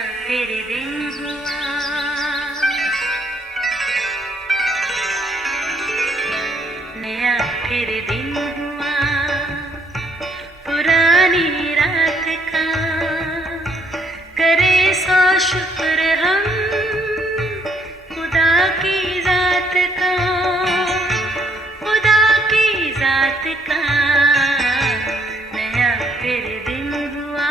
फिर दिन हुआ, नया फिर दिन हुआ, पुरानी रात का करे सो शुक्र हम खुदा की जात का, खुदा की जात का नया फिर दिन हुआ।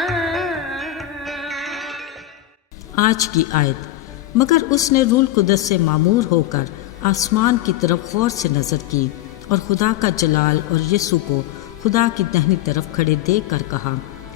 आज की आयत। मगर उसने रूल कुदस से मामूर होकर आसमान की तरफ गौर से नज़र की और खुदा का जलाल और यीशु को खुदा की दाहिनी तरफ खड़े देख कर कहा,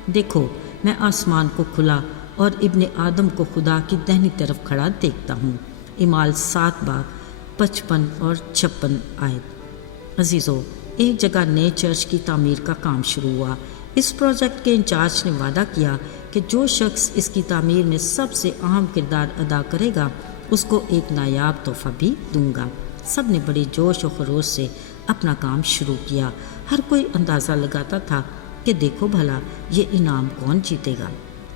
देखो मैं आसमान को खुला और इब्ने आदम को खुदा की दाहिनी तरफ खड़ा देखता हूँ। इमाल 7:55 और 56 आयत। अजीज़ों, एक जगह नए चर्च की तामीर का काम शुरू हुआ। इस प्रोजेक्ट के इंचार्ज ने वादा किया कि जो शख्स इसकी तामीर में सबसे अहम किरदार अदा करेगा उसको एक नायाब तोहफा भी दूंगा। सब ने बड़े जोश और खरोश से अपना काम शुरू किया। हर कोई अंदाज़ा लगाता था कि देखो भला ये इनाम कौन जीतेगा।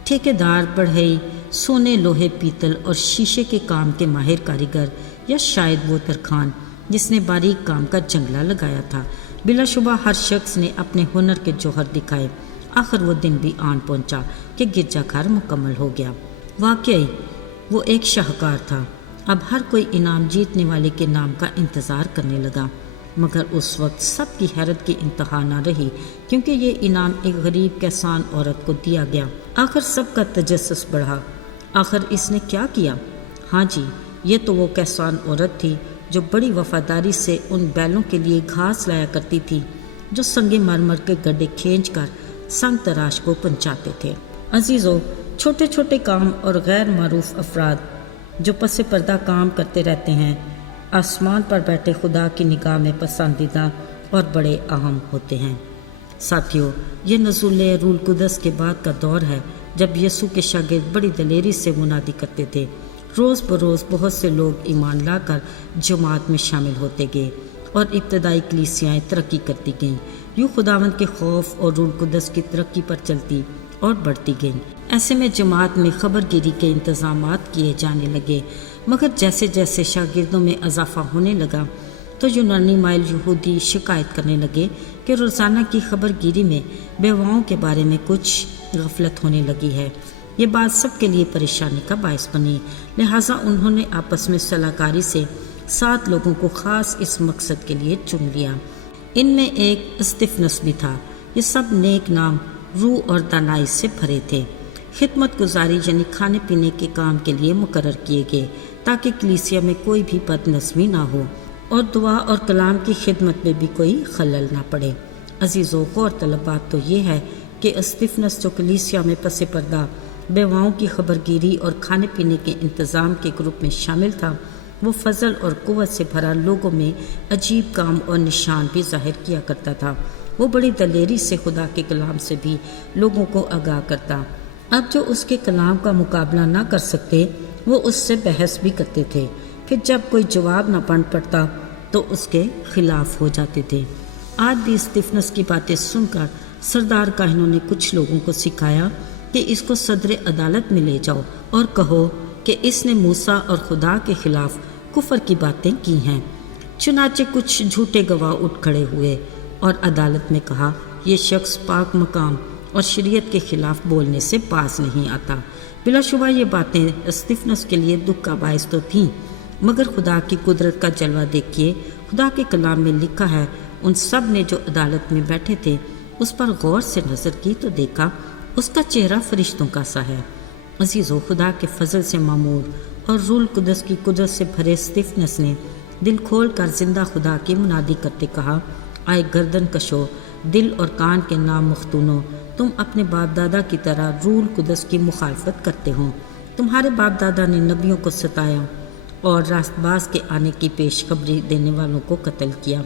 ठेकेदार, बढ़ई, सोने, लोहे, पीतल और शीशे के काम के माहिर कारीगर या शायद वो तरखान जिसने बारीक काम का जंगला लगाया था। बिलाशुबा हर शख्स ने अपने हुनर के जौहर दिखाए। आखिर वो दिन भी आन पहुंचा कि गिरजाघर मुकम्मल हो गया। वाकई वो एक शाहकार था। अब हर कोई इनाम जीतने वाले के नाम का इंतज़ार करने लगा। मगर उस वक्त सब की हैरत की इंतहा न रही, क्योंकि ये इनाम एक गरीब किसान औरत को दिया गया। आखिर सबका तजस्सुस बढ़ा। आखिर इसने क्या किया? हाँ जी, ये तो वो किसान औरत थी जो बड़ी वफादारी से उन बैलों के लिए घास लाया करती थी, जो संगे मरमर के गड्ढे खींच कर संग तराश को पहुंचाते थे। अजीज़ों, छोटे छोटे काम और गैर मारूफ अफराद जो पसे पर्दा काम करते रहते हैं, आसमान पर बैठे खुदा की निगाह में पसंदीदा और बड़े अहम होते हैं। साथियों, ये नज़ुल रूल कुदस के बाद का दौर है जब यीशु के शागिर्द बड़ी दलेरी से मुनादी करते थे। रोज़ बरोज़ बहुत से लोग ईमान लाकर जमात में शामिल होते गए और इब्तदाई कलीसियाएँ तरक्की करती गईं। यूँ खुदावंद के खौफ और रूल कुदस की तरक्की पर चलती और बढ़ती गईं। ऐसे में जमात में खबरगिरी के इंतज़ामात किए जाने लगे। मगर जैसे जैसे शागिर्दों में इजाफा होने लगा तो यूनानी माइल यहूदी शिकायत करने लगे कि रोज़ाना की खबरगिरी में बेवाओं के बारे में कुछ गफलत होने लगी है। ये बात सबके लिए परेशानी का बायस बनी। लिहाजा उन्होंने आपस में सलाहकारी से 7 लोगों को ख़ास इस मकसद के लिए चुन लिया। इनमें एक स्तिफनस भी था। ये सब नेक नाम, रूह और दानाई से भरे थे। खिदमत गुजारी यानी खाने पीने के काम के लिए मुकर्रर किए गए ताकि कलीसिया में कोई भी बदनस्मी ना हो और दुआ और कलाम की खिदमत में भी कोई खलल ना पड़े। अजीज़ों, गौरतलब बात तो ये है कि स्तिफनस जो कलीसिया में पसे पर्दा बेवाओं की खबरगिरी और खाने पीने के इंतज़ाम के ग्रुप में शामिल था, वो फजल और कुव्वत से भरा लोगों में अजीब काम और निशान भी जाहिर किया करता था। वो बड़ी दलेरी से खुदा के कलाम से भी लोगों को आगाह करता। अब जो उसके कलाम का मुकाबला ना कर सकते वो उससे बहस भी करते थे। फिर जब कोई जवाब ना बन पड़ता तो उसके खिलाफ हो जाते थे। आज भी स्तिफनस की बातें सुनकर सरदार काहिनों ने कुछ लोगों को सिखाया कि इसको सदर अदालत में ले जाओ और कहो कि इसने मूसा और खुदा के खिलाफ कुफर की बातें की हैं। चुनाचे कुछ झूठे गवाह उठ खड़े हुए और अदालत में कहा, ये शख्स पाक मकाम और शरीयत के खिलाफ बोलने से पास नहीं आता। बिलाशुबा ये बातें स्तिफनस के लिए दुख का बायस तो थीं, मगर खुदा की कुदरत का जलवा देखिए। खुदा के कलाम में लिखा है, उन सब ने जो अदालत में बैठे थे उस पर गौर से नज़र की तो देखा उसका चेहरा फरिश्तों का सा है। अजीज़ों, खुदा के फजल से मामूर और रूल कुदस की कुदरत से भरे स्तिफनस ने दिल खोल कर जिंदा खुदा की मुनादी करते कहा, आए गर्दन कशो, दिल और कान के नाम मख्तूनो, तुम अपने बाप दादा की तरह रूल कुदस की मुखालफत करते हो। तुम्हारे बाप दादा ने नबियों को सताया और रास्तबाज के आने की पेशखबरी देने वालों को कत्ल किया।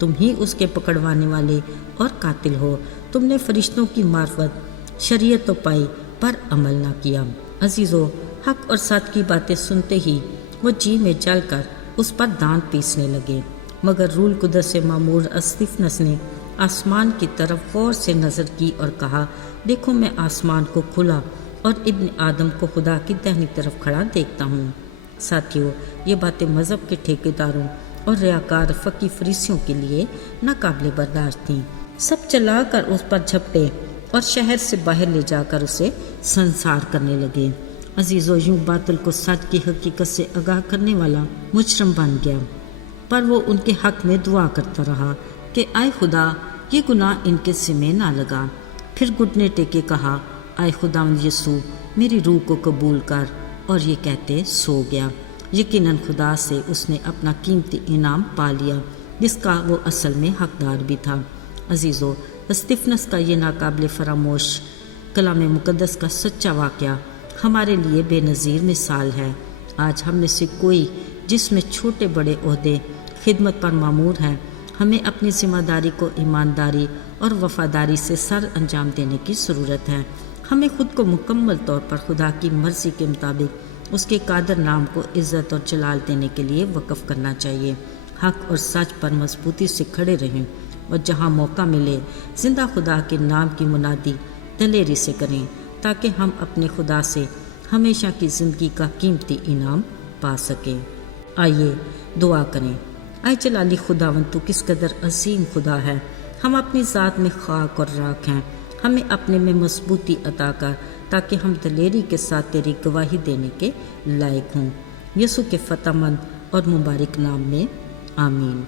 तुम ही उसके पकड़वाने वाले और कातिल हो। तुमने फरिश्तों की मार्फत शरीयत तो पाई पर अमल ना किया। अजीज़ों, हक और सच की बातें सुनते ही वो जी में जल कर उस पर दांत पीसने लगे। मगर रूल कुदस से मामूर स्तिफनस ने आसमान की तरफ गौर से नज़र की और कहा, देखो मैं आसमान को खुला اور ابن آدم کو خدا کی دہنی طرف کھڑا دیکھتا ہوں۔ ساتھیو، یہ باتیں مذہب کے ٹھیکیداروں اور ریاکار فقی فریسیوں کے لیے ناقابل برداشت تھیں۔ سب چلا کر اس پر جھپٹے اور شہر سے باہر لے جا کر اسے سنسار کرنے لگے۔ عزیزو، یوں باطل کو سچ کی حقیقت سے آگاہ کرنے والا مجرم بن گیا، پر وہ ان کے حق میں دعا کرتا رہا کہ اے خدا، یہ گناہ ان کے سمیں نہ لگا۔ پھر گھٹنے ٹیکے کہا، اے خداوند یسوع، میری روح کو قبول کر، اور یہ کہتے سو گیا۔ یقیناً خدا سے اس نے اپنا قیمتی انعام پا لیا، جس کا وہ اصل میں حقدار بھی تھا۔ عزیزو، استفنس کا یہ ناقابل فراموش کلام مقدس کا سچا واقعہ ہمارے لیے بے نظیر مثال ہے۔ آج ہم میں سے کوئی جس میں چھوٹے بڑے عہدے خدمت پر مامور ہیں، ہمیں اپنی ذمہ داری کو ایمانداری اور وفاداری سے سر انجام دینے کی ضرورت ہے۔ ہمیں خود کو مکمل طور پر خدا کی مرضی کے مطابق اس کے قادر نام کو عزت اور جلال دینے کے لیے وقف کرنا چاہیے۔ حق اور سچ پر مضبوطی سے کھڑے رہیں، اور جہاں موقع ملے زندہ خدا کے نام کی منادی دلیری سے کریں، تاکہ ہم اپنے خدا سے ہمیشہ کی زندگی کا قیمتی انعام پا سکیں۔ آئیے دعا کریں۔ اے جلالی خداوند، تو کس قدر عظیم خدا ہے۔ ہم اپنی ذات میں خاک اور راکھ ہیں، ہمیں اپنے میں مضبوطی عطا کر تاکہ ہم دلیری کے ساتھ تیری گواہی دینے کے لائق ہوں۔ یسوع کے فتح مند اور مبارک نام میں آمین۔